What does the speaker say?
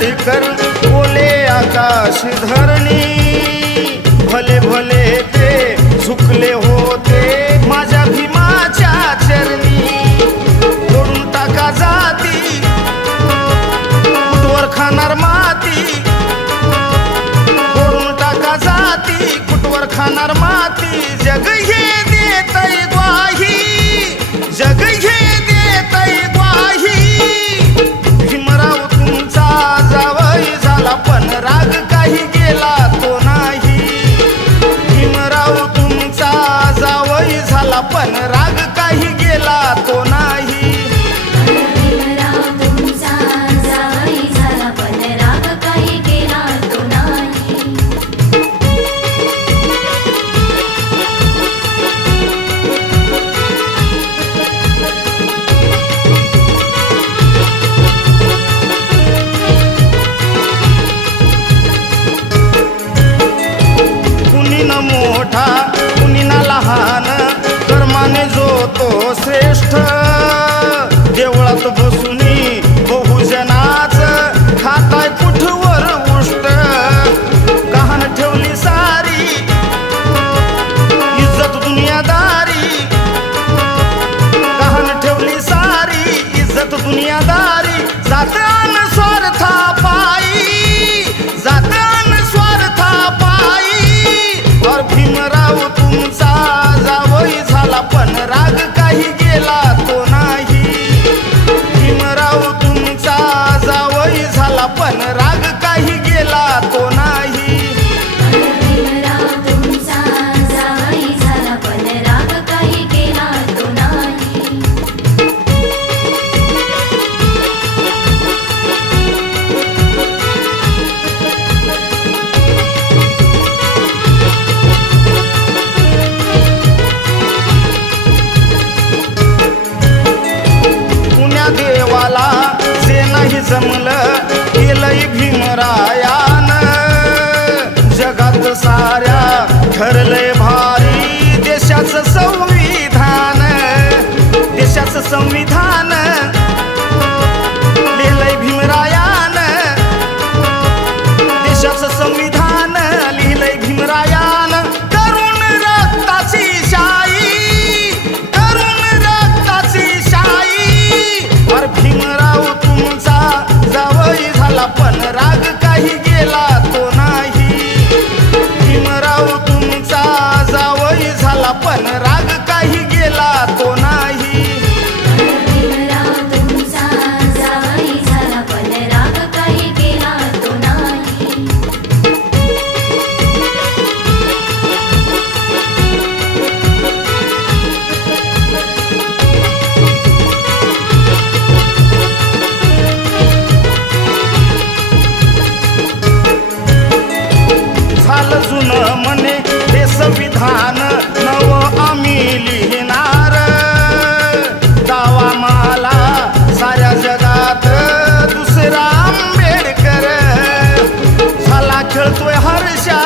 आंबेडकर बोले आकाश धरणी भले भले ते झुकले होते माझ्या भीमाच्या चरणी तोडून टाका जाती कुटवर खाणार माती तोडून टाका जाती कुटवर खाणार माती जग हे देतय ग्वाही जग हे देतय ग्वाही भीमराव तुमचा जावई झाला पण राग काही गेला तो नाही भीमराव तुमचा जावई झाला पण राग काही गेला तो नाही मोठा कुणी ना लहान कर्माने जो तो श्रेष्ठ देवळात बसूनी बहुजनाच खाताय कुठवर उष्ट कहाण ठेवली सारी इज्जत दुनियादारी कहाण ठेवली सारी इज्जत दुनियादारी जातान स्वार्था पायी जातान स्वार्था पायी और भीमराव तुमचा जावई झाला पण राग काही गेला तो नाही भीमराव तुमचा जावई झाला पण राग काही गेला तो नाही भीमराव तुमचा जावई झाला पण राग काही गेला तो नाही देवाला जे नाही जमलं केलंय भीमरायान जगात साऱ्या ठरलंय भारी देशाचं संविधान देशाचं संविधान लिहिलंय भीमरायान देशाचं संविधान लिहिलंय भीमरायान करून रक्ताची शाई करून रक्ताची शाई और भीमराव तुमचा जावई झाला पण राग काही गेला तो नाही भीमराव तुमचा जावई झाला पण राग काही गेला तो नाही भीमराव तुमचा जावई झाला पण राग काही गेला तो नाही झालं जुनं म्हणे हे संविधान नव आम्ही लिहिणार दावा माला साऱ्या जगात दुसरा आंबेडकर झाला खेळतोय हर्षा